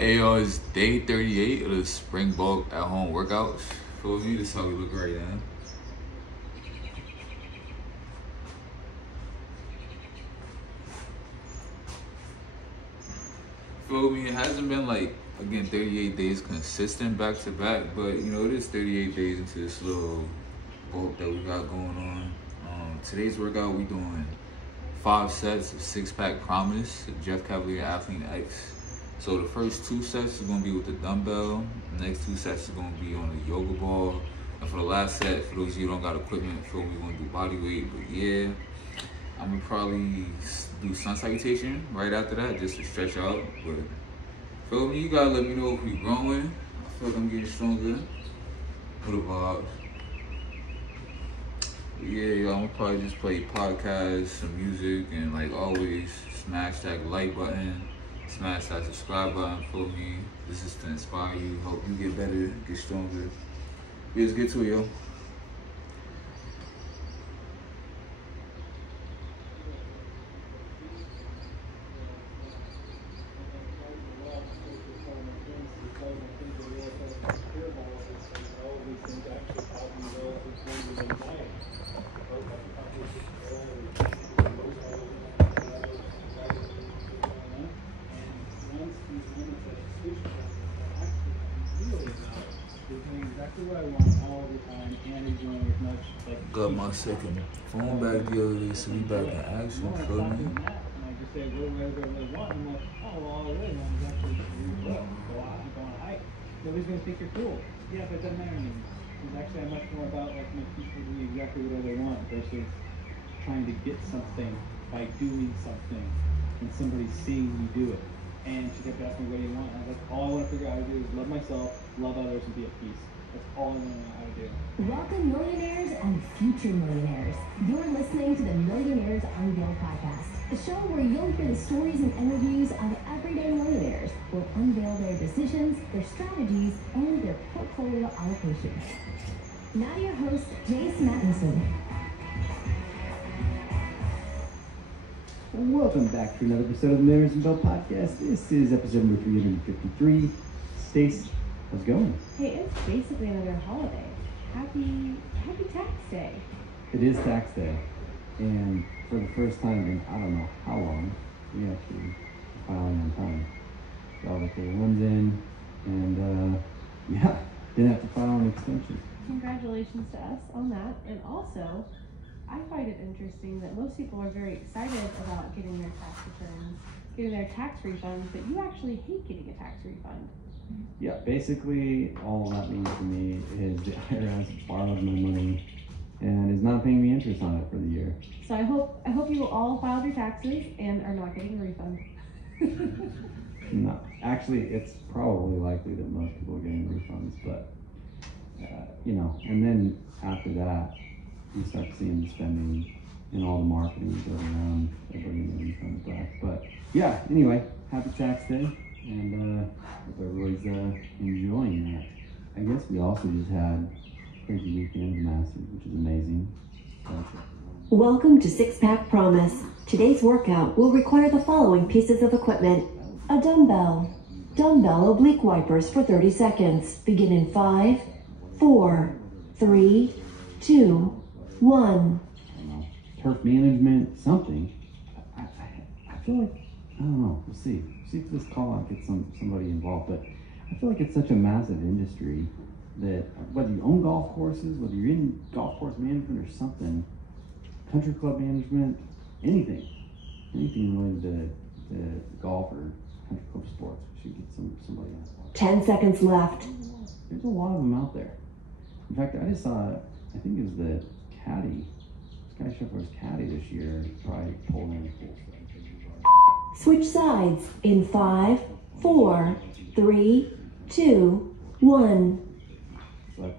Hey yo, it's day 38 of the spring bulk at home workouts. Feel me? This is how we look right now. Feel me? It hasn't been like, again, 38 days consistent back to back, but you know, it is 38 days into this little bulk that we got going on. Today's workout, we doing 5 sets of six-pack promise, Jeff Cavalier Athlete X. So the first 2 sets is gonna be with the dumbbell. The next 2 sets is gonna be on the yoga ball. And for the last set, for those of you who don't got equipment, feel me, we're gonna do body weight. But yeah, I'm gonna probably do sun salutation right after that, just to stretch out. But feel me, you gotta let me know if we growing. I feel like I'm getting stronger. What about? Yeah, yo, I'm gonna probably just play podcasts, some music, and like always, smash that like button, smash that subscribe button for me. This is to inspire you, help you get better, get stronger. Let's get to it, yo. What I want all the time and enjoying as much Got my second phone back the other day, so we back in action, feel me? And I just say, what do I really want? I'm like, oh, well, all I really want is actually to go out and go on a hike. Nobody's going to think you're cool. Yeah, but it doesn't matter anymore. It's actually much more about like making people do exactly what they want versus trying to get something by doing something and somebody seeing you do it. And she kept asking me, what do you want? And I was like, all I want to figure out how to do is love myself, love others, and be at peace. That's all I want to know how to do. Welcome, millionaires and future millionaires. You're listening to the Millionaires Unveiled podcast, a show where you'll hear the stories and interviews of everyday millionaires who will unveil their decisions, their strategies, and their portfolio allocation. Now your host, Jace Mattinson. Welcome back to another episode of the Millionaires Unveiled podcast. This is episode number 353. Stace, how's it going? Hey, it's basically another holiday. Happy tax day. It is tax day, and for the first time in I don't know how long, we actually filing on time. Got all the K1s in, and yeah, didn't have to file an extension. Congratulations to us on that. And also, I find it interesting that most people are very excited about getting their tax returns, getting their tax refunds, but you actually hate getting a tax refund. Yeah, basically all that means to me is the IRS borrowed my money and is not paying me interest on it for the year. So I hope you all filed your taxes and are not getting a refund. No, actually, it's probably likely that most people are getting refunds, but you know, and then after that, you start seeing the spending and all the marketing that goes around everybody getting refunds back. But yeah, anyway, happy tax day. And hope everybody's enjoying that. I guess we also just had crazy weekend of the Masters, which is amazing. Welcome to Six Pack Promise. Today's workout will require the following pieces of equipment. A dumbbell. Dumbbell oblique wipers for 30 seconds. Begin in 5, 4, 3, 2, 1. I don't know, turf management, something. I feel like, I don't know, we'll see. See if this call out gets somebody involved, but I feel like it's such a massive industry that whether you own golf courses, whether you're in golf course management or something, country club management, anything related to golf or country club sports, we should get somebody else. 10 seconds left. There's a lot of them out there. In fact, I just saw, I think it was the caddy, Sky Shuffler's caddy this year, probably pulled in full set. Switch sides in 5, 4, 3, 2, 1. But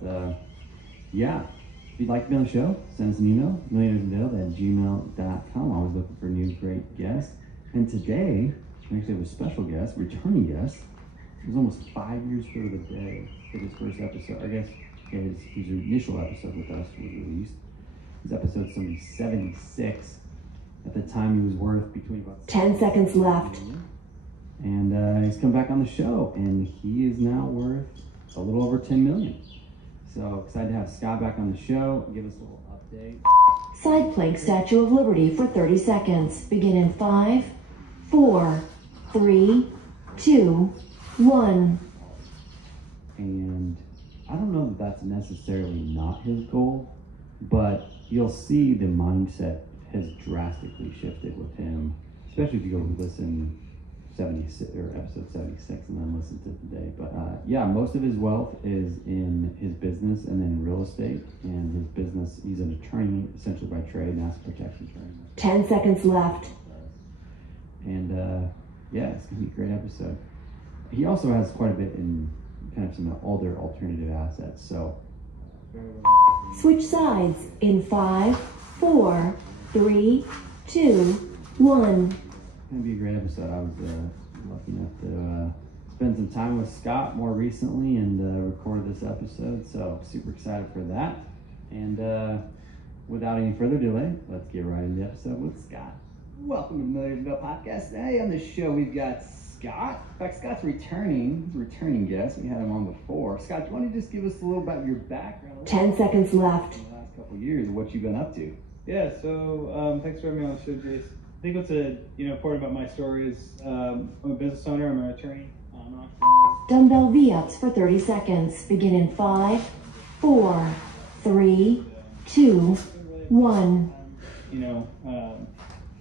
yeah, if you'd like to be on the show, send us an email, millionairesunveiled@gmail.com. Always looking for new great guests. And today, we actually have a special guest, returning guest. It was almost 5 years to the day for his first episode. I guess his initial episode with us was released. His episode 76. At the time, he was worth between about 10 seconds left. And he's come back on the show, and he is now worth a little over 10 million. So excited to have Scott back on the show. Give us a little update. Side plank Statue of Liberty for 30 seconds. Begin in 5, 4, 3, 2, 1. And I don't know that that's necessarily not his goal, but you'll see the mindset has drastically shifted with him, especially if you go listen 76 or episode 76 and then listen to today. But yeah, most of his wealth is in his business and then real estate. And his business, he's an attorney essentially by trade, an asset protection attorney. 10 seconds left. And yeah, it's gonna be a great episode. He also has quite a bit in kind of some older alternative assets. So Switch sides in 5, 4, 3, 2, 1. It's gonna be a great episode. I was lucky enough to spend some time with Scott more recently and record this episode, so super excited for that. And without any further delay, let's get right into the episode with Scott. Welcome to the Million Bell Podcast. Today on the show we've got Scott. In fact, Scott's returning. He's a returning guest. We had him on before. Scott, do you want to just give us a little about your background? 10 seconds left. In the last couple of years, what you've been up to. Yeah, so thanks for having me on the show, Jace. I think what's important about my story is I'm a business owner, I'm an attorney, I'm an entrepreneur. Dumbbell V-ups for 30 seconds. Begin in 5, 4, 3, 2, 1.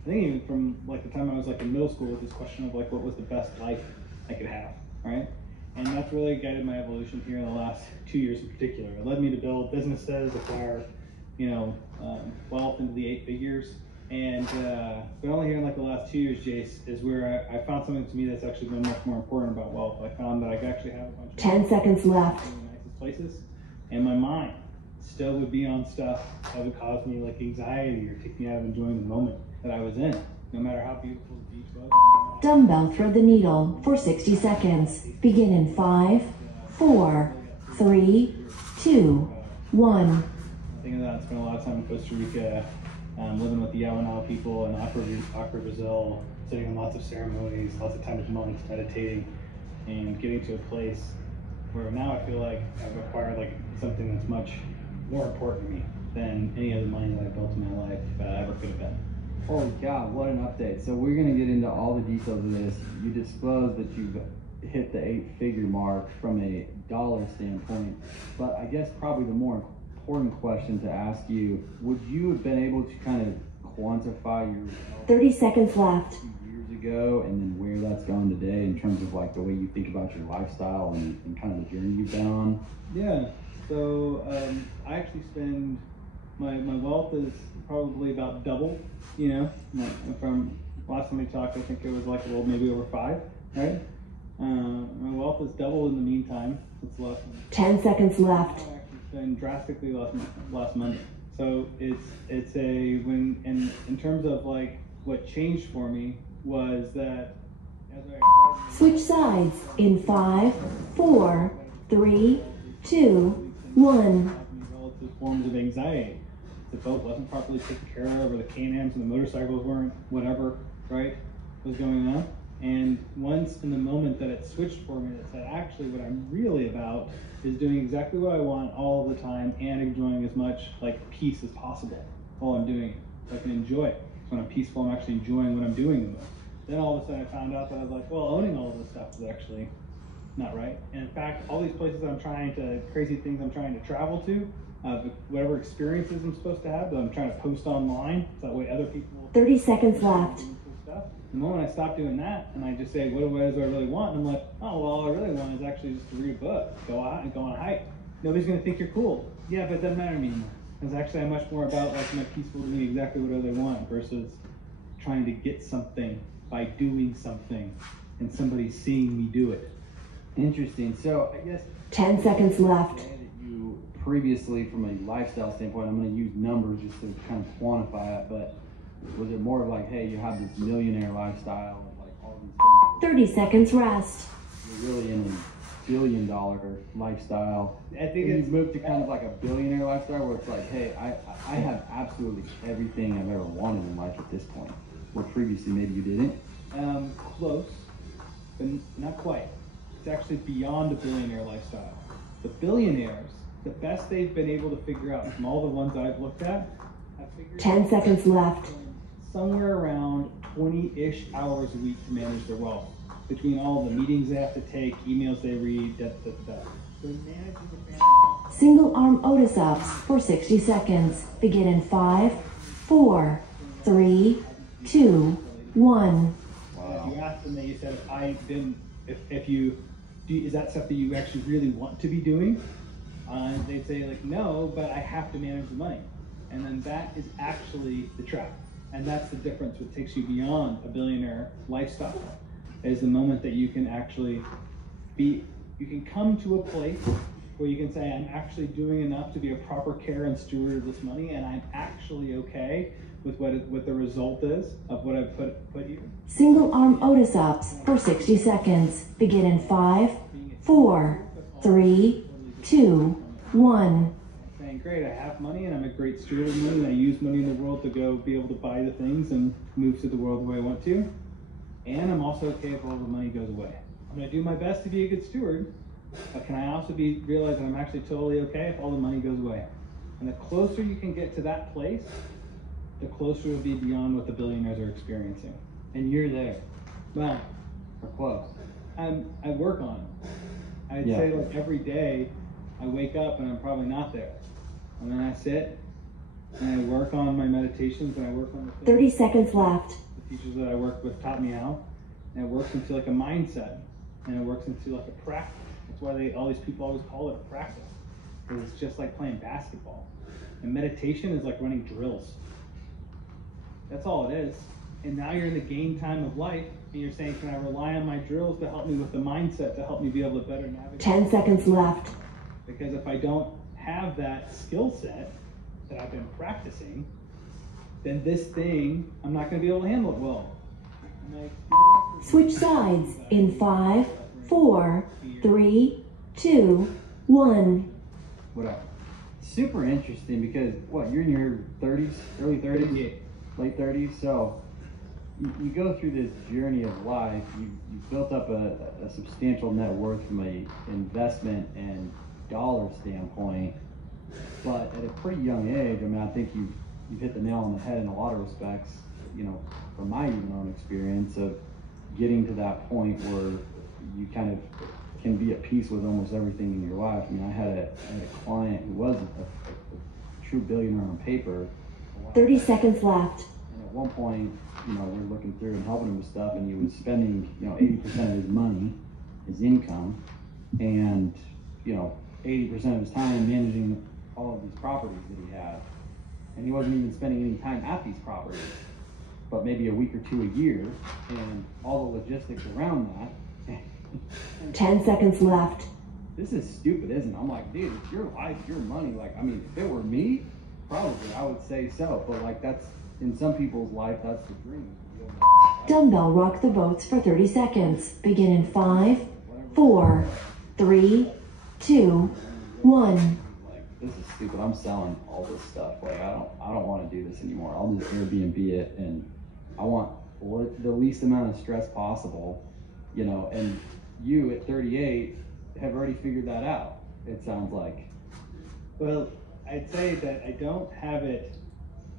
I think even from like the time I was like in middle school with this question of like what was the best life I could have, right? And that's really guided my evolution here in the last 2 years in particular. It led me to build businesses, acquire, wealth into the 8 figures. And but only here in like the last 2 years, Jace, is where I found something to me that's actually been much more important about wealth. I found that I could actually have a bunch of 10 seconds left. in the nicest places, and my mind still would be on stuff that would cause me like anxiety or take me out of enjoying the moment that I was in, no matter how beautiful the beach was. Dumbbell thread the needle for 60 seconds. Begin in 5, 4, 3, 2, 1. Think of that. I spent a lot of time in Costa Rica, living with the Yawanao people in Accra, Brazil, sitting in lots of ceremonies, lots of time with monks, meditating, and getting to a place where now I feel like I've acquired like something that's much more important to me than any of the money that I built in my life ever could have been. Holy cow, what an update. So we're gonna get into all the details of this. You disclosed that you've hit the 8-figure mark from a dollar standpoint, but I guess probably the more important question to ask you, would you have been able to kind of quantify your 30 seconds left. 2 years ago and then where that's gone today in terms of like the way you think about your lifestyle and kind of the journey you've been on? Yeah, so I actually spend, my wealth is probably about double, from last time we talked, I think it was like a little maybe over 5, right? My wealth has doubled in the meantime since last month. 10 seconds left. I actually spent drastically last Monday. So it's in terms of like what changed for me was that as I Switch sides in 5, 4, 3, 2, 1. relative forms of anxiety. The boat wasn't properly taken care of, or the Can-Ams and the motorcycles weren't, whatever, right, was going on. And once in the moment that it switched for me, that said, actually what I'm really about is doing exactly what I want all the time and enjoying as much like peace as possible while I'm doing it. So I can enjoy it. So when I'm peaceful, I'm actually enjoying what I'm doing the most. Then all of a sudden I found out that I was like, well, owning all of this stuff is actually not right. And in fact, all these places crazy things I'm trying to travel to, whatever experiences I'm supposed to have that I'm trying to post online, so that way other people 30 seconds left. stuff. The moment I stop doing that and I just say, what do I really want? And I'm like, oh, well, all I really want is actually just to read a book, go out and go on a hike. Nobody's gonna think you're cool. Yeah, but it doesn't matter to me anymore. Because actually I'm much more about like my peaceful doing exactly what I want versus trying to get something by doing something and somebody seeing me do it. Interesting. So I guess 10 seconds left. that you previously, from a lifestyle standpoint, I'm going to use numbers just to kind of quantify it, but was it more of like, hey, you have this millionaire lifestyle and like all these things? 30 seconds rest. You're really in a $1 billion lifestyle. I think and it's you've moved to kind of like a billionaire lifestyle where it's like, hey, I have absolutely everything I've ever wanted in life at this point. Where previously maybe you didn't. close. but not quite. It's actually beyond a billionaire lifestyle. The billionaires, the best they've been able to figure out from all the ones I've looked at, have figured 10 seconds left. somewhere around 20-ish hours a week to manage their wealth. Between all the meetings they have to take, emails they read, They're managing the family. Single arm Otis ups for 60 seconds. Begin in 5, 4, 3, 2, 1. If you ask them, they said, is that stuff that you actually really want to be doing? They'd say like, no, but I have to manage the money. And then that is actually the trap. And that's the difference. What takes you beyond a billionaire lifestyle is the moment that you can actually you can come to a place where you can say, I'm actually doing enough to be a proper care and steward of this money, and I'm actually okay with what the result is of what I've put you. Single arm Otis ups for 60 seconds. Begin in 5, 4, 3, 2, 1. Saying, great, I have money and I'm a great steward of money and I use money in the world to go be able to buy the things and move through the world the way I want to. And I'm also okay if all the money goes away. I'm going to do my best to be a good steward, but can I also realize that I'm actually totally okay if all the money goes away? And the closer you can get to that place, the closer it'll be beyond what the billionaires are experiencing. And you're there. Well, Or close. I work on it. I'd say like every day I wake up and I'm probably not there. And then I sit and I work on my meditations and I work on the things 30 seconds left. the teachers that I work with taught me how. And it works into like a mindset. And it works into like a practice. That's why all these people always call it a practice. Because it's just like playing basketball. And meditation is like running drills. That's all it is. And now you're in the game time of life, and you're saying, can I rely on my drills to help me with the mindset, to help me be able to better navigate? 10 seconds left. Because if I don't have that skill set that I've been practicing, then this thing, I'm not going to be able to handle it well. Switch sides in 5, 4, 3, 2, 1. Whatever. Super interesting because, you're in your 30s, early 30s? Late 30s, so you go through this journey of life. You've built up a substantial net worth from a investment and dollar standpoint, but at a pretty young age, I mean, I think you've hit the nail on the head in a lot of respects, from my even own experience of getting to that point where you kind of can be at peace with almost everything in your life. I mean, I had a client who was a true billionaire on paper. 30 seconds left. And at one point, we're looking through and helping him with stuff, and he was spending, 80% of his money, his income, and, 80% of his time managing all of these properties that he had. And he wasn't even spending any time at these properties, but maybe a week or two a year, and all the logistics around that. 10 seconds left. This is stupid, isn't it? I'm like, dude, it's your life, your money. Like, I mean, if it were me, probably I would say so, but like that's in some people's life, that's the dream. Dumbbell rock the boats for 30 seconds. Begin in 5, 4, 3, 2, 1. Like, this is stupid. I'm selling all this stuff. Like, I don't want to do this anymore. I'll just Airbnb it, and I want the least amount of stress possible, and you at 38 have already figured that out, it sounds like. Well, I'd say that I don't have it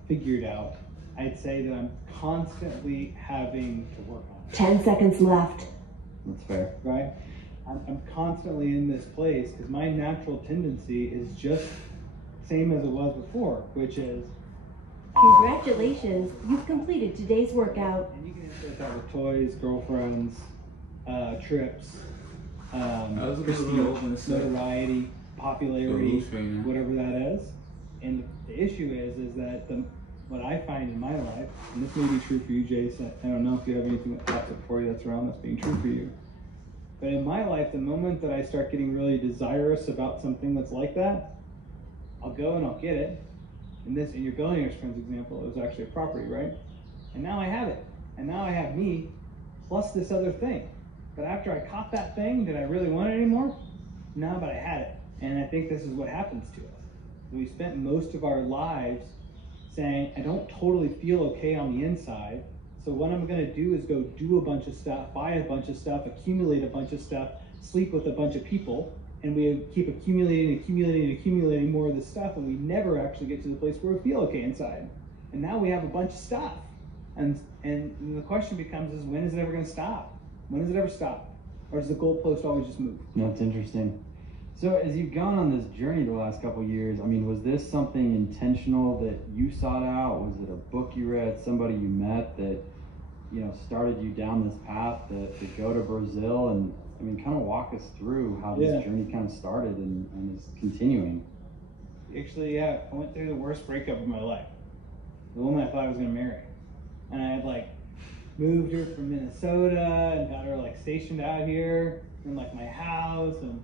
figured out. I'd say that I'm constantly having to work on it. 10 seconds left. That's fair. Right? I'm constantly in this place because my natural tendency is just same as it was before, which is Congratulations, you've completed today's workout. and you can insert that with toys, girlfriends, trips, was a prestige, little open to say. notoriety, popularity, loose training. whatever that is. And the issue is that what I find in my life, and this may be true for you, Jason, I don't know if you have anything that pops up for you that's around that's being true for you. But in my life, the moment that I start getting really desirous about something that's like that, I'll go and I'll get it. In your billionaire's friend's example, it was actually a property, right? And now I have it. And now I have me plus this other thing. But after I caught that thing, did I really want it anymore? No, but I had it. And I think this is what happens to us. We spent most of our lives saying, I don't totally feel okay on the inside, So what I'm gonna do is go do a bunch of stuff, buy a bunch of stuff, accumulate a bunch of stuff, sleep with a bunch of people, and we keep accumulating more of this stuff, and we never actually get to the place where we feel okay inside. And now we have a bunch of stuff. And the question becomes is, when is it ever gonna stop? When does it ever stop? Or does the goalpost always just move? No, it's interesting. So as you've gone on this journey the last couple of years, I mean, was this something intentional that you sought out? Was it a book you read, somebody you met that, you know, started you down this path to go to Brazil? And I mean, kind of walk us through how this journey kind of started and is continuing. Actually, yeah, I went through the worst breakup of my life. The woman I thought I was gonna marry. And I had like moved her from Minnesota and got her like stationed out here in like my house, and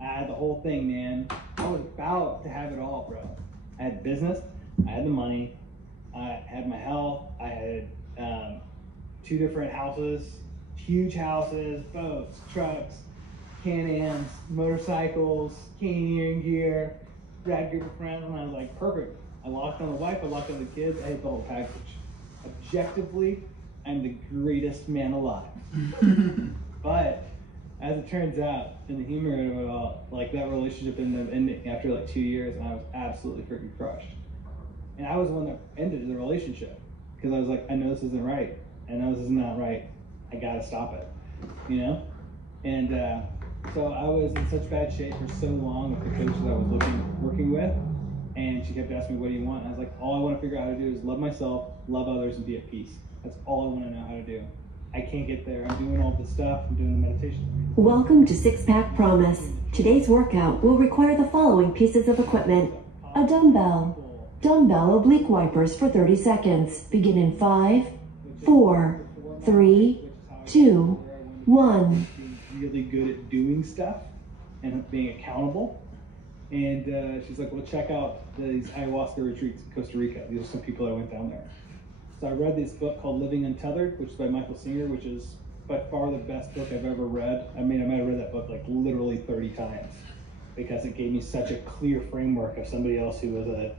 I had the whole thing, man. I was about to have it all, bro. I had business, I had the money, I had my health, I had 2 different houses, huge houses, boats, trucks, Can-Ams, motorcycles, canyoneering gear, grad group of friends, and I was like, perfect. I locked on the wife, I locked on the kids, I hit the whole package. Objectively, I'm the greatest man alive. But as it turns out, in the humor of it all, like that relationship ended up ending after like 2 years, and I was absolutely freaking crushed. And I was the one that ended the relationship because I was like, I know this isn't right. I know this is not right. I gotta stop it, you know? And so I was in such bad shape for so long with the coaches I was working with, and she kept asking me, what do you want? And I was like, all I want to figure out how to do is love myself, love others, and be at peace. That's all I want to know how to do. I can't get there. I'm doing all this stuff. I'm doing the meditation. Welcome to Six Pack Promise. Today's workout will require the following pieces of equipment: a dumbbell oblique wipers for 30 seconds. Begin in 5, 4, 3, 2, 1. Really good at doing stuff and being accountable. And she's like, well, check out these ayahuasca retreats in Costa Rica. These are some people that went down there. So I read this book called Living Untethered, which is by Michael Singer, which is by far the best book I've ever read. I mean, I might have read that book like literally 30 times because it gave me such a clear framework of somebody else who was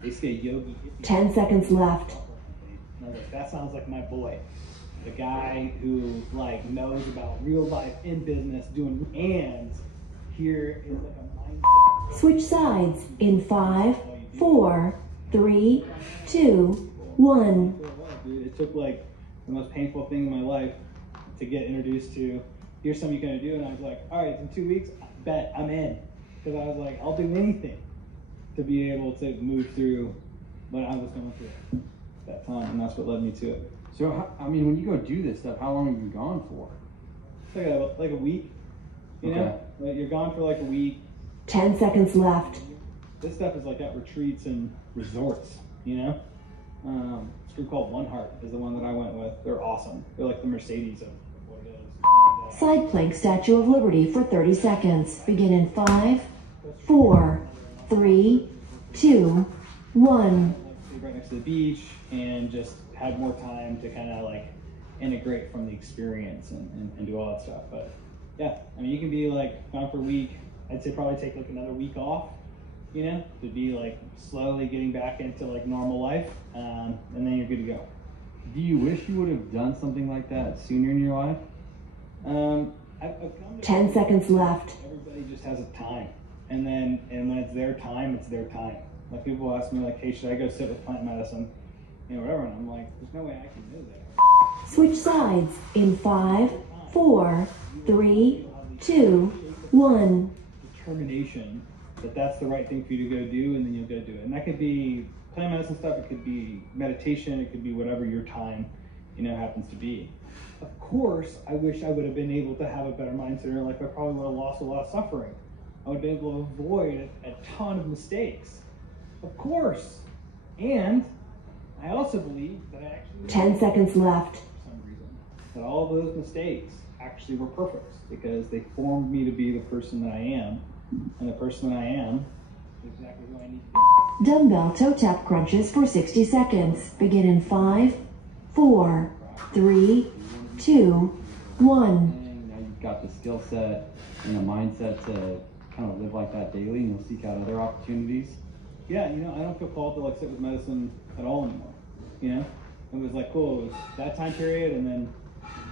basically a yogi. 10 seconds left. And I was like, that sounds like my boy. The guy who like knows about real life in business, doing, and here is like a mindset. Switch sides in 5, 4, 3, 2, 1. Dude, it took like the most painful thing in my life to get introduced to, here's something you're gonna do, and I was like, all right, in 2 weeks, I bet I'm in. Because I was like, I'll do anything to be able to move through what I was going through at that time, and that's what led me to it. So, I mean, when you go do this stuff, how long have you gone for? Like a week, you know? Like you're gone for like a week. 10 seconds left. This stuff is like at retreats and resorts, you know? This group called One Heart is the one that I went with. They're awesome. They're like the Mercedes of what it is. Side plank Statue of Liberty for 30 seconds. Begin in 5, 4, 3, 2, 1. Right next to the beach and just had more time to kind of like integrate from the experience and do all that stuff. But yeah, I mean, you can be like gone for a week. I'd say probably take like another week off, you know, to be like slowly getting back into like normal life, and then you're good to go. Do you wish you would have done something like that sooner in your life? I've come to 10 seconds left. Everybody just has a time, and when it's their time, it's their time. Like people ask me like, hey, should I go sit with plant medicine, you know, whatever, and I'm like, there's no way I can do that. Switch sides in 5, 4, 3, 2, 1. Determination that that's the right thing for you to go do, and then you'll go do it. And that could be plant medicine stuff, it could be meditation, it could be whatever your time, you know, happens to be. Of course, I wish I would have been able to have a better mindset in life. I probably would have lost a lot of suffering. I would have been able to avoid a ton of mistakes. Of course. And I also believe that I actually 10 seconds left. for some reason, that all those mistakes actually were perfect because they formed me to be the person that I am, and the person that I am is exactly who I need to be. Dumbbell toe tap crunches for 60 seconds. Begin in 5, 4, 3, 2, 1. And now you've got the skill set and the mindset to kind of live like that daily, and you'll seek out other opportunities. Yeah, you know, I don't feel called to like sit with medicine at all anymore. You know, it was like, cool, it was that time period, and then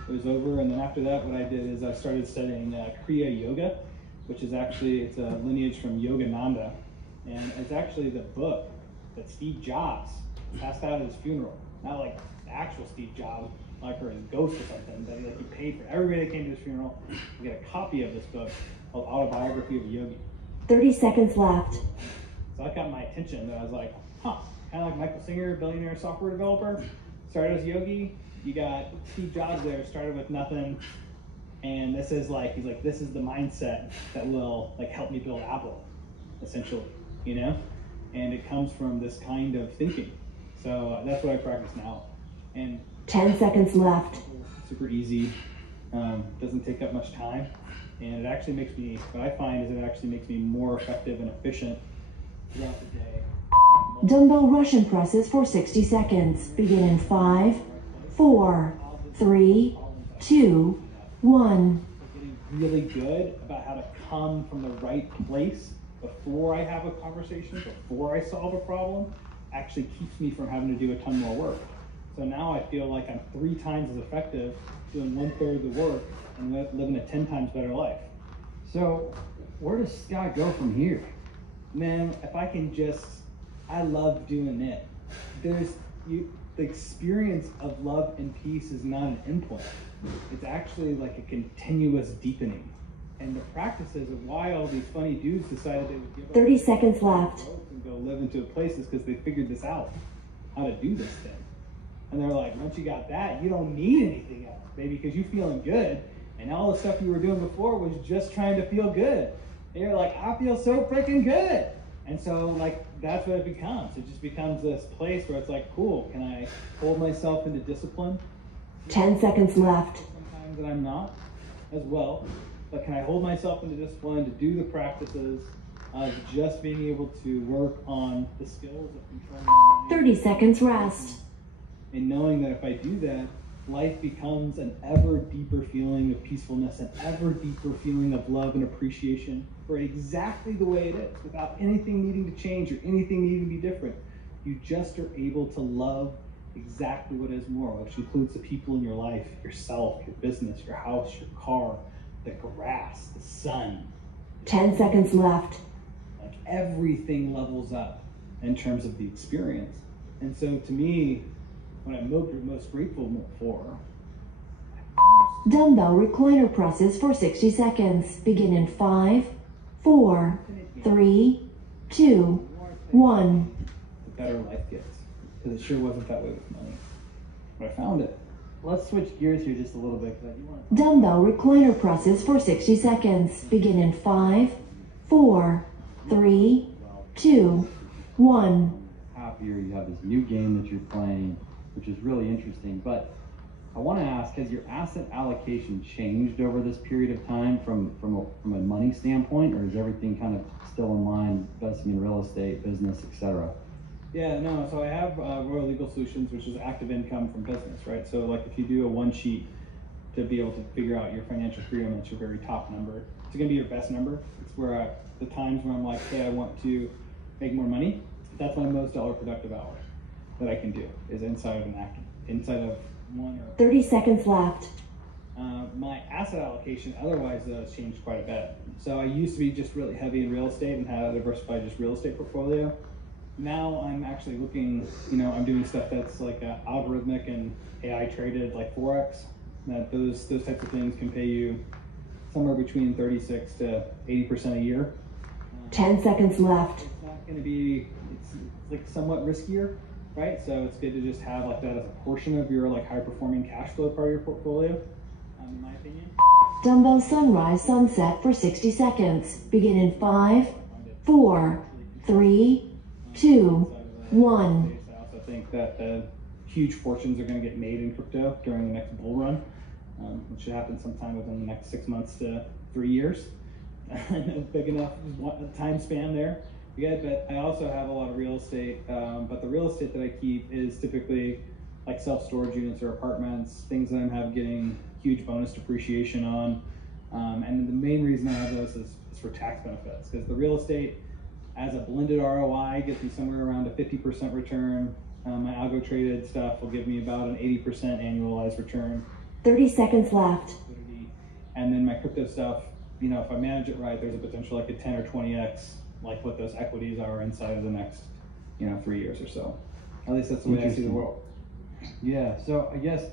it was over. And then after that, what I did is I started studying Kriya Yoga, which is actually, it's a lineage from Yogananda. And it's actually the book that Steve Jobs passed out at his funeral. Not like the actual Steve Jobs, like or his ghost or something, but he paid for everybody that came to his funeral to get a copy of this book called Autobiography of a Yogi. 30 seconds left. So that got my attention. That I was like, huh, kind of like Michael Singer, billionaire software developer, started as Yogi. You got Steve Jobs there, started with nothing. And this is like, he's like, this is the mindset that will like help me build Apple, essentially, you know? And it comes from this kind of thinking. So that's what I practice now. And 10 seconds left. super easy, doesn't take up much time. And it actually makes me, what I find is it actually makes me more effective and efficient throughout the day. Dumbbell Russian presses for 60 seconds. Begin in 5, 4, 3, 2, 1. Getting really good about how to come from the right place before I have a conversation, before I solve a problem, actually keeps me from having to do a ton more work. So now I feel like I'm 3 times as effective doing 1/3 of the work and living a 10 times better life. So where does Scott go from here? Man, if I can just, I love doing it. The experience of love and peace is not an endpoint. It's actually like a continuous deepening. And the practices of why all these funny dudes decided they would give up 30 seconds left. and go live into a place is because they figured this out, how to do this thing. And they're like, once you got that, you don't need anything else, baby, because you're feeling good. And all the stuff you were doing before was just trying to feel good. And you're like, I feel so freaking good. And so like, that's what it becomes. It just becomes this place where it's like, cool, can I hold myself into discipline? 10 seconds left. Sometimes that I'm not as well. But can I hold myself into discipline to do the practices of just being able to work on the skills of controlling my mind? 30 seconds rest. And knowing that if I do that, life becomes an ever deeper feeling of peacefulness, an ever deeper feeling of love and appreciation for it exactly the way it is, without anything needing to change or anything needing to be different. You just are able to love exactly what is more, which includes the people in your life, yourself, your business, your house, your car, the grass, the sun. 10 seconds left. Like everything levels up in terms of the experience. And so to me, what I'm most grateful for. Dumbbell recliner presses for 60 seconds. Begin in 5, 4, 3, 2, 1. The better life gets. Because it sure wasn't that way with money. But I found it. Let's switch gears here just a little bit. Dumbbell recliner presses for 60 seconds. Begin in 5, 4, 3, 2, 1. Happier, you have this new game that you're playing, which is really interesting. But I want to ask, has your asset allocation changed over this period of time from a money standpoint, or is everything kind of still in line, investing in real estate, business, etc.? Yeah, no, so I have Royal Legal Solutions, which is active income from business, right? So like if you do a one sheet to be able to figure out your financial freedom, that's your very top number. It's gonna be your best number. It's where the times when I'm like, hey, I want to make more money, that's my most dollar productive hour that I can do, is inside of one or 30 seconds left. my asset allocation otherwise has changed quite a bit. So I used to be just really heavy in real estate and had a diversified just real estate portfolio. Now I'm actually looking, I'm doing stuff that's like algorithmic and AI traded, like Forex. That those types of things can pay you somewhere between 36 to 80% a year. 10 seconds left. It's not going to be, it's like somewhat riskier, right? So it's good to just have like that as a portion of your like high performing cash flow part of your portfolio, in my opinion. Dumbbell sunrise sunset for 60 seconds. Begin in 5, 4, 3, 2, 1. I also think that huge fortunes are going to get made in crypto during the next bull run, which should happen sometime within the next 6 months to 3 years. Big enough time span there. Yeah, but I also have a lot of real estate, but the real estate that I keep is typically like self-storage units or apartments, things that I'm getting huge bonus depreciation on. And the main reason I have those is for tax benefits, because the real estate as a blended ROI gets me somewhere around a 50% return My algo traded stuff will give me about an 80% annualized return. 30 seconds left. And then my crypto stuff, you know, if I manage it right, there's a potential like a 10 or 20x, like what those equities are inside of the next, 3 years or so. At least that's the way I see the world. Yeah, so I guess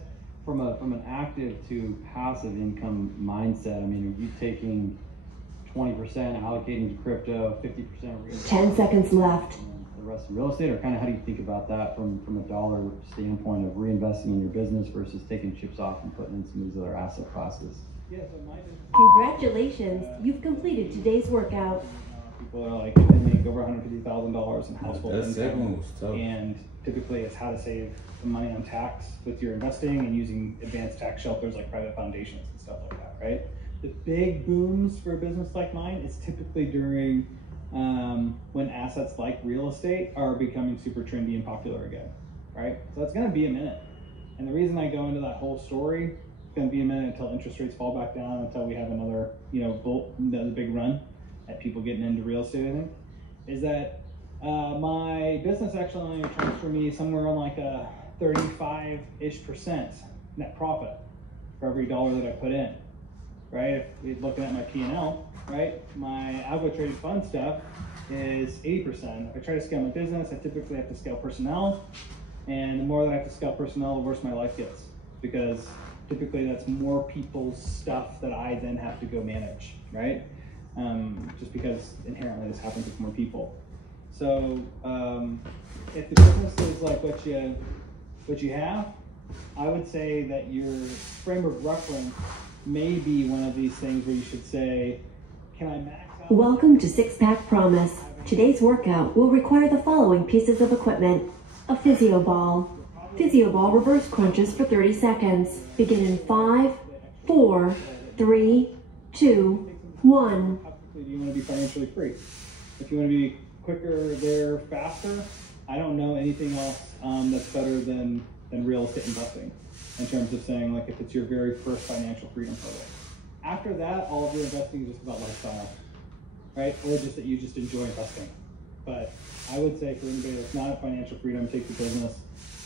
from an active to passive income mindset, I mean, are you taking 20% allocating to crypto, 50% 10 seconds left. the rest of real estate, or kind of how do you think about that from a dollar standpoint of reinvesting in your business versus taking chips off and putting in some of these other asset classes? Yeah, so my business, Congratulations, you've completed today's workout. people are like, they make over $150,000 in household That second one income. was tough. And typically it's how to save some money on tax with your investing and using advanced tax shelters like private foundations and stuff like that, right? The big booms for a business like mine is typically during when assets like real estate are becoming super trendy and popular again, right? So it's gonna be a minute. And the reason I go into that whole story, it's gonna be a minute until interest rates fall back down, until we have another, another big run at people getting into real estate, I think, is that my business actually only returns for me somewhere on like a 35-ish% net profit for every dollar that I put in, right? If we're looking at my P&L, right, my algo traded fund stuff is 80%. If I try to scale my business, I typically have to scale personnel, and the more that I have to scale personnel, the worse my life gets, because typically that's more people's stuff that I then have to go manage, right? Just because inherently this happens with more people. So if the business is like what you have, I would say that your frame of reference may be one of these things where you should say, can I max out? Welcome to Six Pack Promise. Today's workout will require the following pieces of equipment. A physio ball. Physio ball reverse crunches for 30 seconds. Begin in 5, 4, 3, 2, 1. How quickly do you want to be financially free? If you want to be quicker there, faster, I don't know anything else that's better than real estate investing in terms of saying, like, if it's your very first financial freedom program. After that, all of your investing is just about lifestyle, right? Or just that you just enjoy investing. But I would say for anybody that's not at financial freedom, take the business,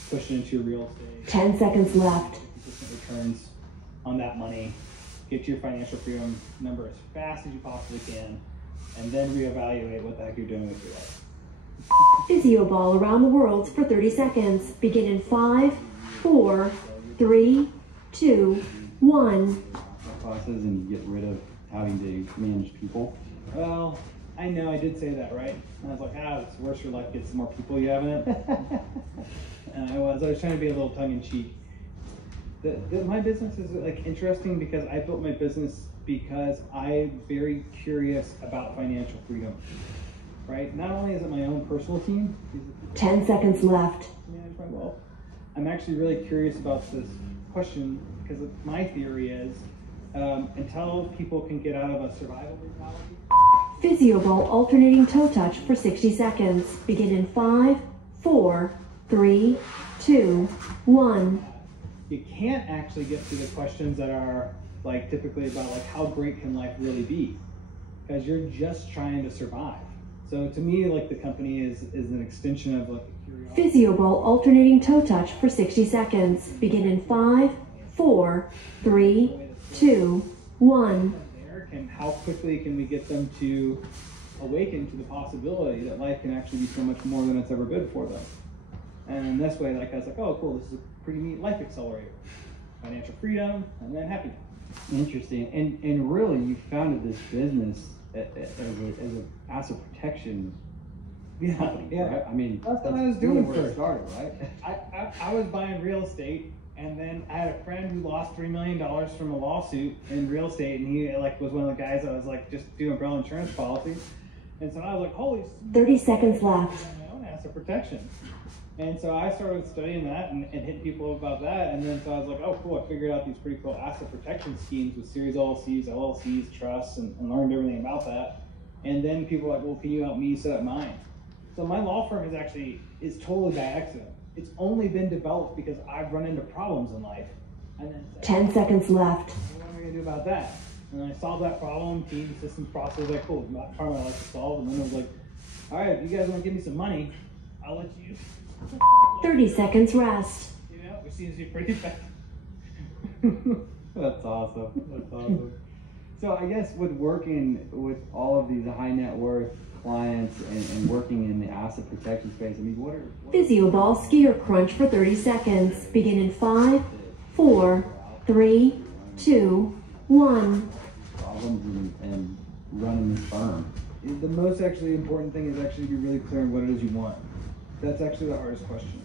push it into your real estate. 10 seconds left. Consistent returns on that money. Get to your financial freedom number as fast as you possibly can, and then reevaluate what the heck you're doing with your life. Physio ball around the world for 30 seconds. Begin in 5, 4, 3, 2, 1. Classes and you get rid of having to manage people. Well, I know I did say that, right? And I was like, it's worse your life gets the more people you have in it. And I was trying to be a little tongue-in-cheek. My business is like interesting because I built my business because I'm very curious about financial freedom, right? Not only is it my own personal team, 10 seconds left. manage my wealth, I'm actually really curious about this question because my theory is until people can get out of a survival mentality. Physio ball alternating toe touch for 60 seconds. Begin in 5, 4, 3, 2, 1. You can't actually get to the questions that are like typically about like how great can life really be, because you're just trying to survive. So to me, like the company is an extension of like a curiosity. Physio ball alternating toe touch for 60 seconds. Begin in 5, 4, 3, 2, 1. How quickly can we get them to awaken to the possibility that life can actually be so much more than it's ever been for them? And in this way, like I was like, oh cool, this is a pretty neat life accelerator. Financial freedom and then happiness. Interesting. And really, you founded this business as an asset protection company, Yeah. right? I mean, That's what I was doing where it first. started, right? I was buying real estate, and then I had a friend who lost $3 million from a lawsuit in real estate, and he like was one of the guys that was like just doing umbrella insurance policies. And so I was like, holy 30 seconds left. my own asset protection. And so I started studying that and hitting people about that. And then so I was like, oh, cool. I figured out these pretty cool asset protection schemes with series LLCs, trusts, and learned everything about that. And then people were like, well, can you help me set up mine? So my law firm is totally by accident. It's only been developed because I've run into problems in life. And then 10 seconds left. what am I going to do about that? And I solved that problem, team, systems, process, like, cool, not part of my life to solve. And then I was like, all right, if you guys want to give me some money, I'll let you 30 seconds rest. You know, which seems to be pretty effective. That's awesome. That's awesome. So I guess with working with all of these high net worth clients and working in the asset protection space, I mean, what are PhysioBall skier crunch for 30 seconds. Begin in 5, 4, 3, 2, 1. problems and running this firm? The most actually important thing is actually be really clear on what it is you want. That's actually the hardest question.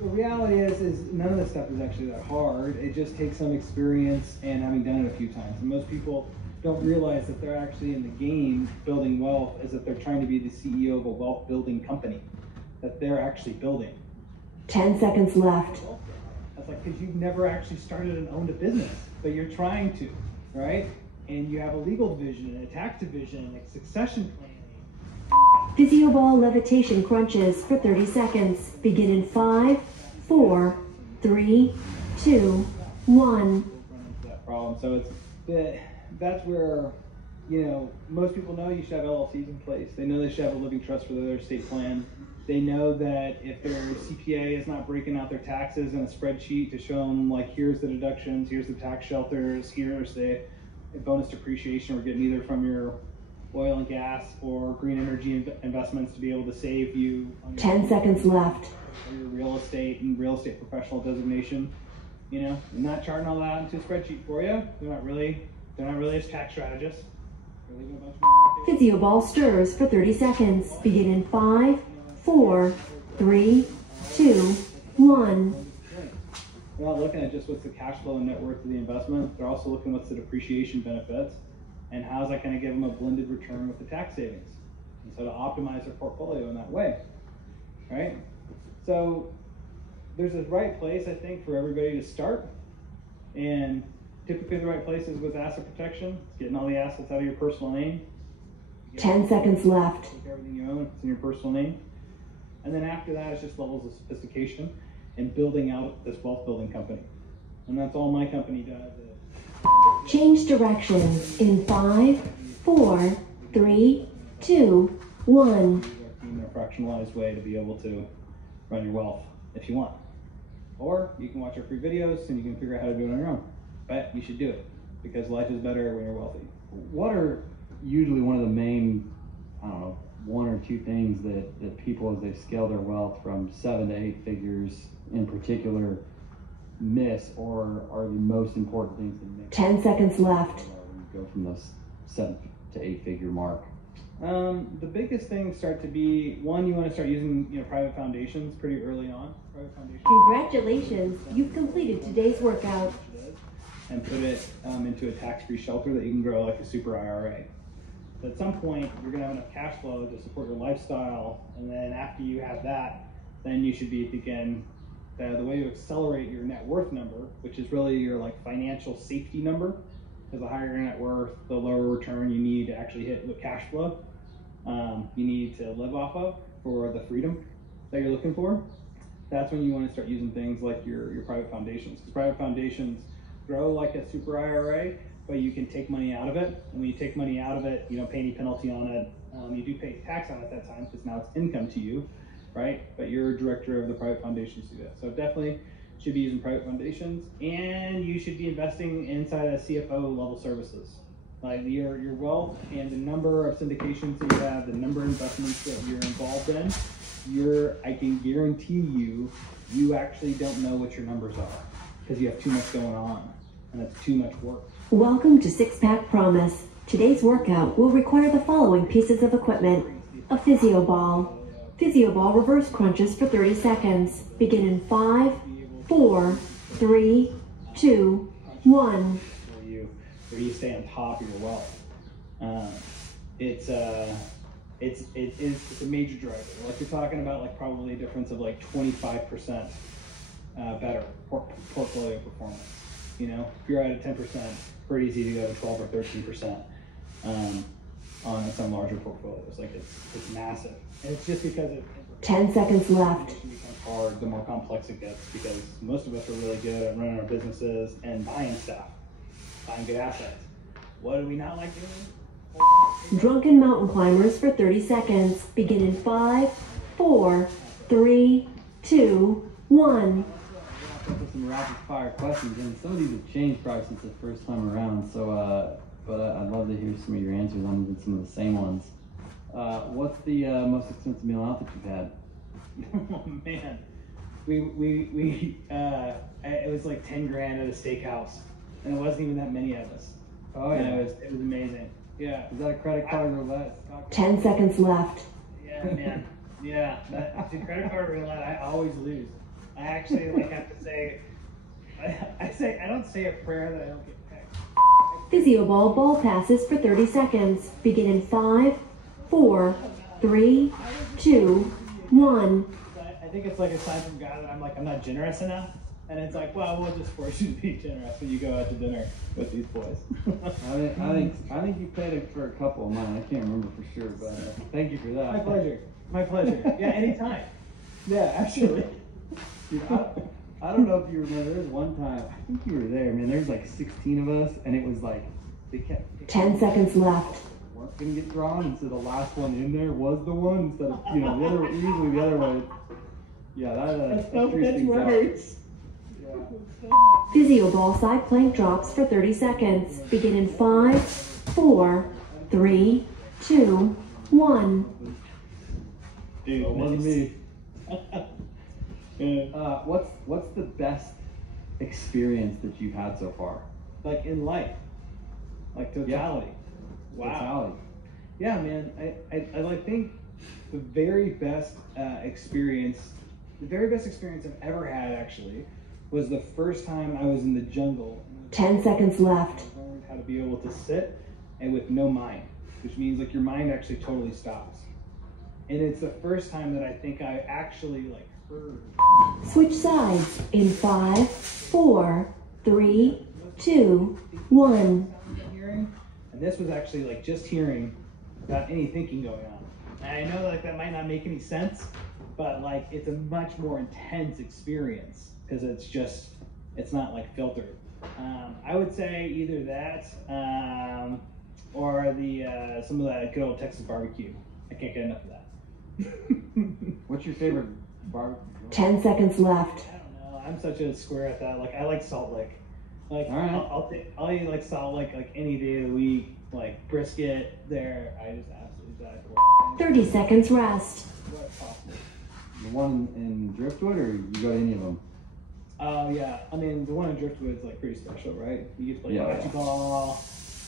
The reality is none of this stuff is actually that hard. It just takes some experience and having done it a few times. And most people don't realize that they're actually in the game building wealth, is that they're trying to be the CEO of a wealth building company that they're actually building. 10 seconds left. That's like, because you've never actually started and owned a business, but you're trying to, right? And you have a legal division and a tax division and a succession planning. PhysioBall levitation crunches for 30 seconds. Begin in 5, 4, 3, 2, 1. That problem. So that's where, you know, most people know you should have LLCs in place. They know they should have a living trust for their estate plan. They know that if their CPA is not breaking out their taxes in a spreadsheet to show them, like, here's the deductions, here's the tax shelters, here's the bonus depreciation we're getting either from your oil and gas or green energy investments to be able to save you on your 10 seconds left. your real estate and real estate professional designation. You know, and not charting all that into a spreadsheet for you. They're not really as tax strategists. They're leaving a bunch of money on the table. PhysioBall stirs for 30 seconds. Begin in 5, 4, 3, 2, 1. They're not looking at just what's the cash flow and net worth of the investment. They're also looking at what's the depreciation benefits and how's that going to give them a blended return with the tax savings. And so to optimize their portfolio in that way, right? So there's a right place, I think, for everybody to start. And typically the right place is with asset protection. It's getting all the assets out of your personal name. 10 seconds left. Take everything you own, it's in your personal name. And then after that, it's just levels of sophistication and building out this wealth building company. And that's all my company does. Change direction in 5, 4, 3, 2, 1. In a fractionalized way to be able to run your wealth if you want. Or you can watch our free videos and you can figure out how to do it on your own. But you should do it because life is better when you're wealthy. What are usually one of the main, I don't know, 1 or 2 things that people, as they scale their wealth from 7 to 8 figures in particular, miss, or are the most important things that make 10 seconds left. when you go from the 7 to 8 figure mark? The biggest things start to be, one, you want to start using private foundations pretty early on. Private foundations. Congratulations, you've completed today's workout. And put it into a tax-free shelter that you can grow like a super IRA. So at some point, you're going to have enough cash flow to support your lifestyle, and then after you have that, then you should be thinking the way to accelerate your net worth number, which is really your like financial safety number, because the higher your net worth, the lower return you need to actually hit with cash flow. You need to live off of for the freedom that you're looking for. That's when you want to start using things like your private foundations, because private foundations grow like a super IRA, but you can take money out of it. And when you take money out of it, you don't pay any penalty on it. You do pay tax on it at that time because now it's income to you, right? But you're a director of the private foundations to do that. So definitely should be using private foundations, and you should be investing inside of CFO level services. Like your wealth and the number of syndications that you have, the number of investments that you're involved in, I can guarantee you actually don't know what your numbers are because you have too much going on and it's too much work. Welcome to Six Pack Promise. Today's workout will require the following pieces of equipment. A PhysioBall. PhysioBall reverse crunches for 30 seconds. Begin in 5, 4, 3, 2, 1. Where you stay on top of your wealth. It's a major driver. Like you're talking about, like probably a difference of like 25% better portfolio performance. You know, if you're at a 10%, pretty easy to go to 12 or 13% on some larger portfolios. Like it's massive, and it's just because 10 seconds left. It becomes hard the more complex it gets, because most of us are really good at running our businesses and buying stuff. Buying good assets. What do we not like doing? Drunken mountain climbers for 30 seconds. Begin in 5, 4, 3, 2, 1. Wrap up with some rapid fire questions, and some of these have changed probably since the first time around. So, but I'd love to hear some of your answers on even some of the same ones. What's the most expensive meal out that you've had? Oh man, it was like 10 grand at a steakhouse, and it wasn't even that many of us. Oh And yeah, it was amazing. Yeah. is that a credit card roulette? 10 seconds left. Yeah, man. Yeah. The credit card roulette, I always lose. I actually like have to say, I don't say a prayer that I don't get picked. Physioball ball passes for 30 seconds. Begin in 5, 4, 3, 2, 1. I think it's like a sign from God that I'm not generous enough. And it's like, well, we'll just force you to be generous when you go out to dinner with these boys. I think you paid it for a couple of mine. I can't remember for sure, but thank you for that. My pleasure. My pleasure. Yeah, anytime. Yeah, actually. Dude, I don't know if you remember, there was one time, I think you were there, man, there was like 16 of us, and it was like, they kept 10 seconds left. weren't gonna get drawn, and so the last one in there was the one, instead of, the other, usually the other way. Yeah, that screws things out. Physioball side plank drops for 30 seconds. Begin in 5, 4, 3, 2, 1. Dude, It wasn't me. Yeah. What's the best experience that you've had so far? Like in life. Like totality. Wow. Totality. Yeah, man. I think the very best experience I've ever had actually was the first time I was in the jungle. 10 seconds left. I learned how to be able to sit and with no mind, which means like your mind actually totally stops. And it's the first time that I think I actually like heard. Switch sides in 5, 4, 3, 2, 1. Hearing, and this was actually like just hearing without any thinking going on. And I know like that might not make any sense, but like it's a much more intense experience because it's not like filtered. I would say either that or the some of that good old Texas barbecue. I can't get enough of that. What's your favorite barbecue? 10 seconds left. I don't know. I'm such a square at that. Like I like Salt Lake. Like All right. I'll eat like Salt Lake like any day of the week. Like brisket there. I just absolutely die for it. 30 seconds rest. What's possible. The one in Driftwood, or you go to any of them? Oh yeah. I mean the one in Driftwood's like pretty special, right? You get to play Yeah, bocce yeah. ball.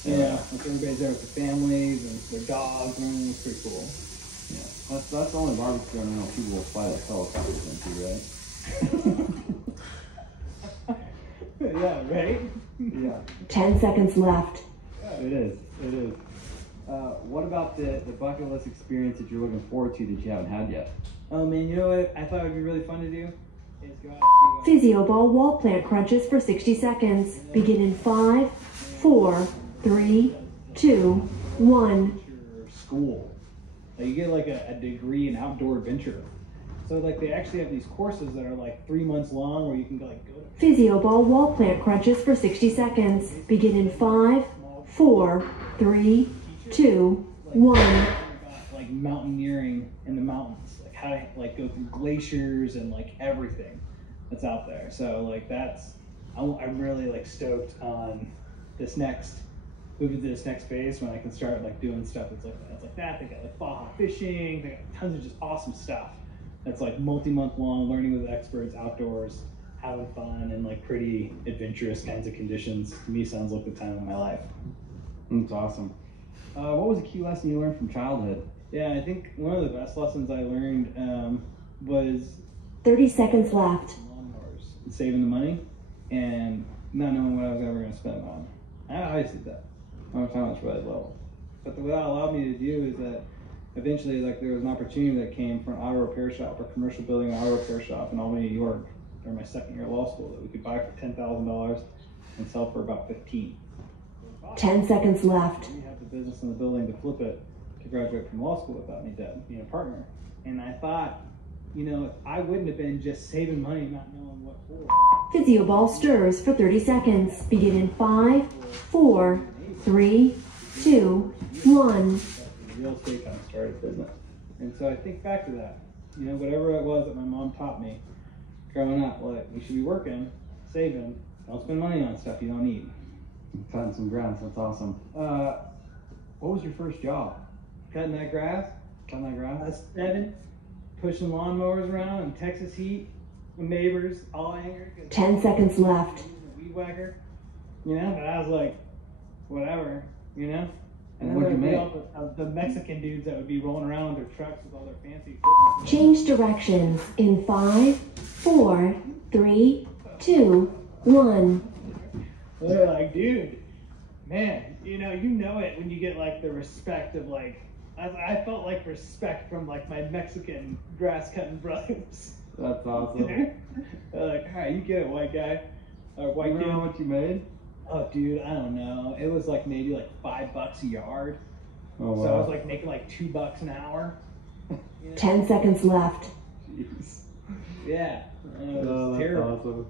Yeah. Like everybody's there with their families and their dogs and it's pretty cool. Yeah. That's the only barbecue I know people will fly like helicopters into, right? Yeah, right? Yeah. 10 seconds left. It is. It is. What about the bucket list experience that you're looking forward to that you haven't had yet? Oh man, you know what I thought would be really fun to do? Is go out to Physioball wall plant crunches for 60 seconds. Begin in 5, 4, 3, 2, 1. your school. Like you get like a degree in outdoor adventure. So like they actually have these courses that are like 3 months long where you can like go to Physioball wall plant crunches for 60 seconds. Begin in 5, 4, 3, 2, 1. like mountaineering in the mountains, like how to like go through glaciers and like everything that's out there. So like I'm really like stoked on moving to this next phase when I can start like doing stuff that's like that. They got like Baja fishing, they got tons of just awesome stuff. That's like multi-month long, learning with experts, outdoors, having fun, and like pretty adventurous kinds of conditions. To me, sounds like the time of my life. That's awesome. What was a key lesson you learned from childhood? Yeah, I think one of the best lessons I learned was 30 seconds left. lawnmowers and saving the money and not knowing what I was ever going to spend it on. I always did that. I don't know how much really low. But what that allowed me to do is that eventually, like, there was an opportunity that came for an auto repair shop, a commercial building auto repair shop in Albany, New York, during my second year of law school that we could buy for $10,000 and sell for about $15,000. 10 seconds left. We have the business in the building to flip it to graduate from law school without me being a partner. And I thought, I wouldn't have been just saving money, not knowing what for. Physioball stirs for 30 seconds. Begin in 5, 4, 3, 2, 1. Real estate kind of started business. And so I think back to that. You know, whatever it was that my mom taught me growing up, like, you should be working, saving, don't spend money on stuff you don't need. Cutting some grass, that's awesome. What was your first job? Cutting that grass. Cutting that grass? I was 7, pushing lawnmowers around in Texas heat, with neighbors, all angry. 10 seconds left. Weed whacker, you know, but I was like, whatever, you know? And what'd you then make? all the Mexican dudes that would be rolling around with their trucks with all their fancy equipment. Change directions in 5, 4, 3, 2, 1. They're like, dude, man, you know it when you get like the respect of like, I felt like respect from like my Mexican grass cutting brothers. That's awesome. They're like, all right, you get it, white guy, or white dude. Remember how much you made? Oh, dude, I don't know. It was like maybe like $5 a yard. Oh, wow. So I was like making like $2 an hour. You know? 10 seconds left. Jeez. Yeah. It was Oh, that's terrible. awesome.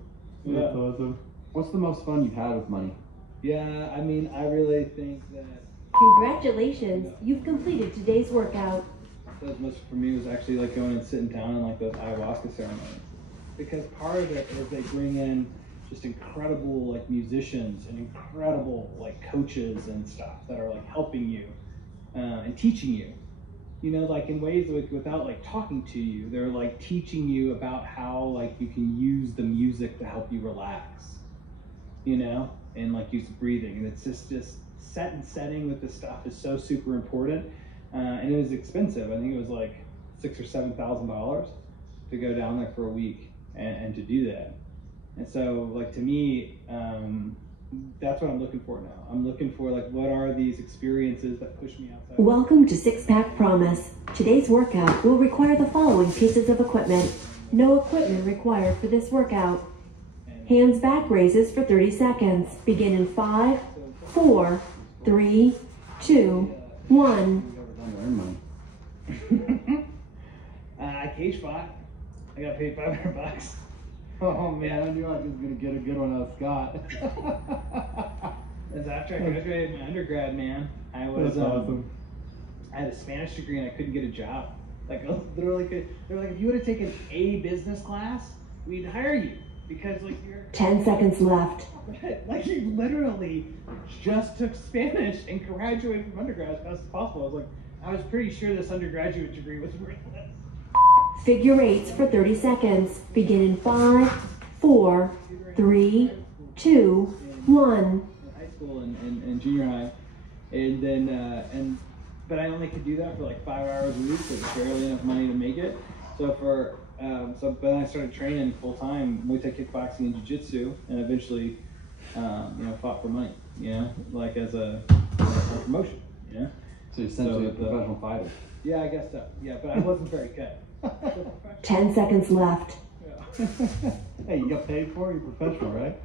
Yeah. That's awesome. What's the most fun you've had with money? Yeah, I mean, I really think that Congratulations, you've completed today's workout. that was most for me was actually like going and sitting down in like those ayahuasca ceremonies, because part of it is they bring in just incredible like musicians and incredible like coaches and stuff that are like helping you and teaching you, you know, like in ways like without like talking to you. They're like teaching you about how like you can use the music to help you relax, you know, and like use breathing. And it's just set and setting with this stuff is so super important. And it was expensive. I think it was like $6,000 or $7,000 to go down there for a week and to do that. And so like to me, that's what I'm looking for now. I'm looking for like, what are these experiences that push me outside? Welcome to Six Pack Promise. Today's workout will require the following pieces of equipment. No equipment required for this workout. Hands back raises for 30 seconds. Begin in 5, 4, 3, 2, 1. I cage fought. I got paid $500. Oh man, I knew I was gonna get a good one out of Scott. That's after I graduated my undergrad, man. I was That's awesome. I had a Spanish degree and I couldn't get a job. Like literally, they were like, if you would have taken a business class, we'd hire you because like you're 10 seconds left. like you literally just took Spanish and graduated from undergrad as fast as possible. I was like, I was pretty sure this undergraduate degree was worthless. Figure eights for 30 seconds. Begin in 5, 4, 3, 2, 1. In high school and junior high, and then but I only could do that for like 5 hours a week. So it was barely enough money to make it. So but then I started training full time Muay Thai kickboxing and jiu-jitsu, and eventually fought for money, you know, like as a promotion, you know. So you're essentially a professional fighter. Yeah, I guess so. Yeah, but I wasn't very good. 10 seconds left. Yeah. Hey, you got paid for it? You're professional, right?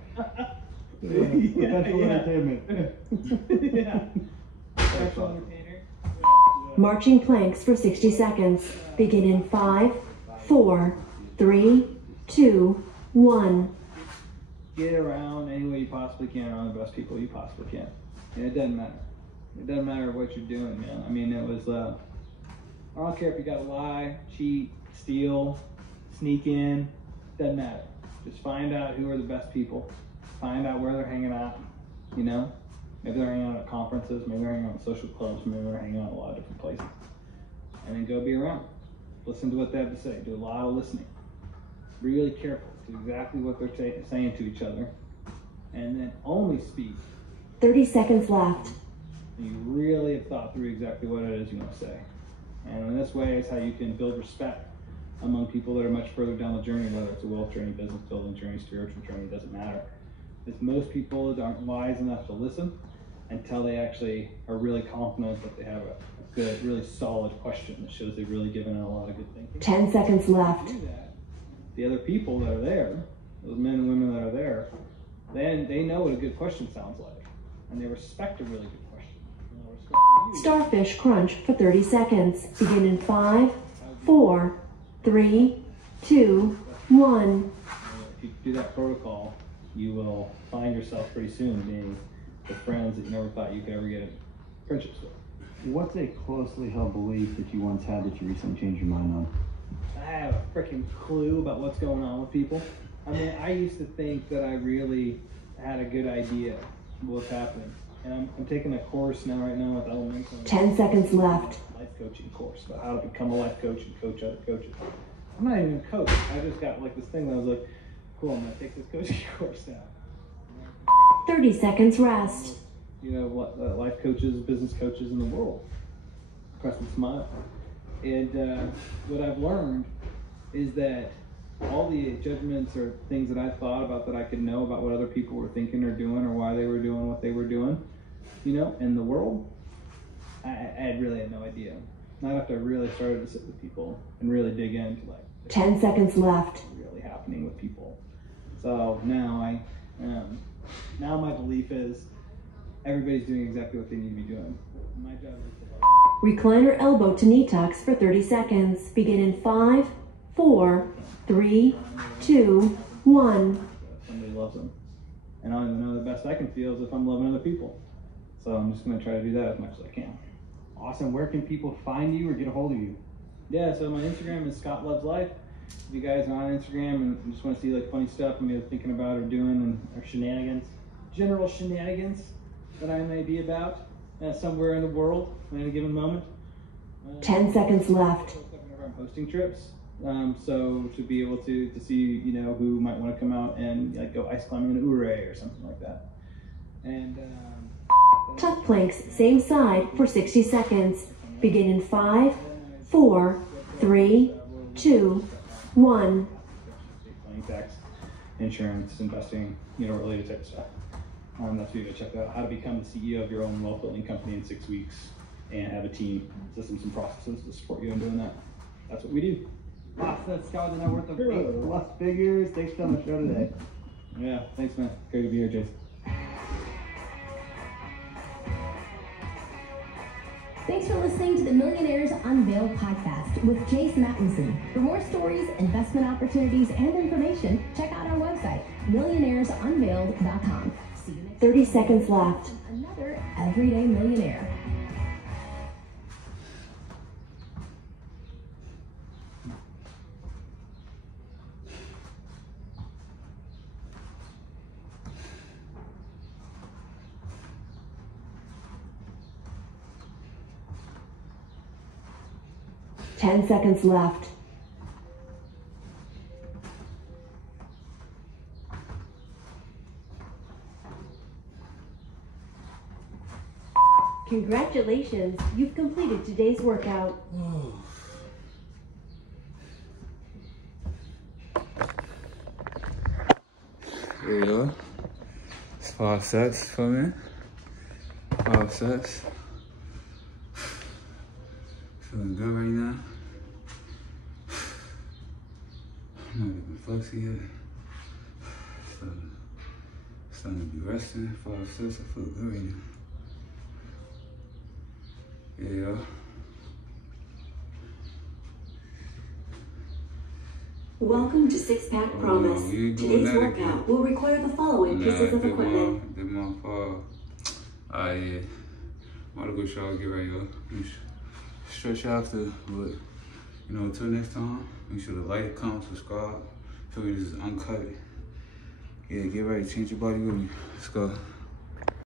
Professional entertainment. Yeah. Professional entertainer. Marching planks for 60 seconds. Begin in 5, 4, 3, 2, 1. Get around any way you possibly can around the best people you possibly can. And it doesn't matter. It doesn't matter what you're doing, man. I mean, it was, I don't care if you gotta lie, cheat, steal, sneak in, doesn't matter. Just find out who are the best people. Find out where they're hanging out, you know? Maybe they're hanging out at conferences, maybe they're hanging out at social clubs, maybe they're hanging out at a lot of different places. And then go be around them. Listen to what they have to say. Do a lot of listening. Be really careful to exactly what they're saying to each other. And then only speak 30 seconds left. when you really have thought through exactly what it is you want to say. And in this way is how you can build respect among people that are much further down the journey, whether it's a wealth journey, business building journey, spiritual journey, doesn't matter. Because most people aren't wise enough to listen until they actually are really confident that they have a good, really solid question that shows they've really given it a lot of good thinking. 10 seconds left. Do that, the other people that are there, those men and women that are there, then they know what a good question sounds like, and they respect a really good question. And they'll respect you. Starfish crunch for 30 seconds. Begin in 5, 4, 3, 2, 1. If you do that protocol, you will find yourself pretty soon being with friends that you never thought you could ever get friendships with. What's a closely held belief that you once had that you recently changed your mind on? I have a freaking clue about what's going on with people. I mean, I used to think that I really had a good idea of what's happening. And I'm taking a course now, right now, with Elemental. 10 seconds left. Life coaching course about how to become a life coach and coach other coaches. I'm not even a coach. I just got like this thing that I was like, cool, I'm gonna take this coaching course now. 30 seconds rest. You know, what life coaches, business coaches in the world. Crescent Smile. And what I've learned is that all the judgments or things that I thought about that I could know about what other people were thinking or doing or why they were doing what they were doing, you know, in the world, I really had no idea. Not after I really started to sit with people and really dig into like 10 seconds left. What's really happening with people. So now now my belief is everybody's doing exactly what they need to be doing. My job is to help. Recliner elbow to knee tucks for 30 seconds. Begin in 5, 4, 3, 2, 1. Somebody loves them. And I don't even know the best I can feel is if I'm loving other people. So I'm just going to try to do that as much as I can. Awesome. Where can people find you or get a hold of you? Yeah, so my Instagram is Scott Loves Life. If you guys are on Instagram and just want to see like funny stuff I'm either thinking about or doing or shenanigans, general shenanigans that I may be about somewhere in the world at any given moment. 10 seconds left. Whenever I'm hosting trips, so to be able to see, you know, who might want to come out and like go ice climbing in Ouray or something like that. And Tuck planks, same side for 60 seconds. Begin in 5, 4, 3, 2, 1. Paying tax, insurance, investing, you know, related type of stuff. That's where you go check that out. How to become the CEO of your own wealth building company in 6 weeks and have a team, systems, and processes to support you in doing that. That's what we do. Wow, so that's Scott, the net worth of 8+ figures. Thanks for coming on the show today. Yeah, thanks, man. Great to be here, Jason. Thanks for listening to the Millionaires Unveiled podcast with Jace Mattinson. For more stories, investment opportunities, and information, check out our website, millionairesunveiled.com. See you next 30 seconds left. Another Everyday Millionaire. Ten seconds left. Congratulations, you've completed today's workout. There you go. It's 5 sets for me. 5 sets. Feeling good right now. I'm not even flexing yet. Starting to be resting. 5 sets. I feel good right now. Yeah. Welcome to Six Pack Promise. Today's workout will require the following pieces of equipment. Did my fall. Yeah. I'm about to go shower, get ready, yo. Stretch after, but you know, until next time, make sure to like, comment, subscribe. Feel me, this is uncut. Yeah, get ready, change your body with me. Let's go.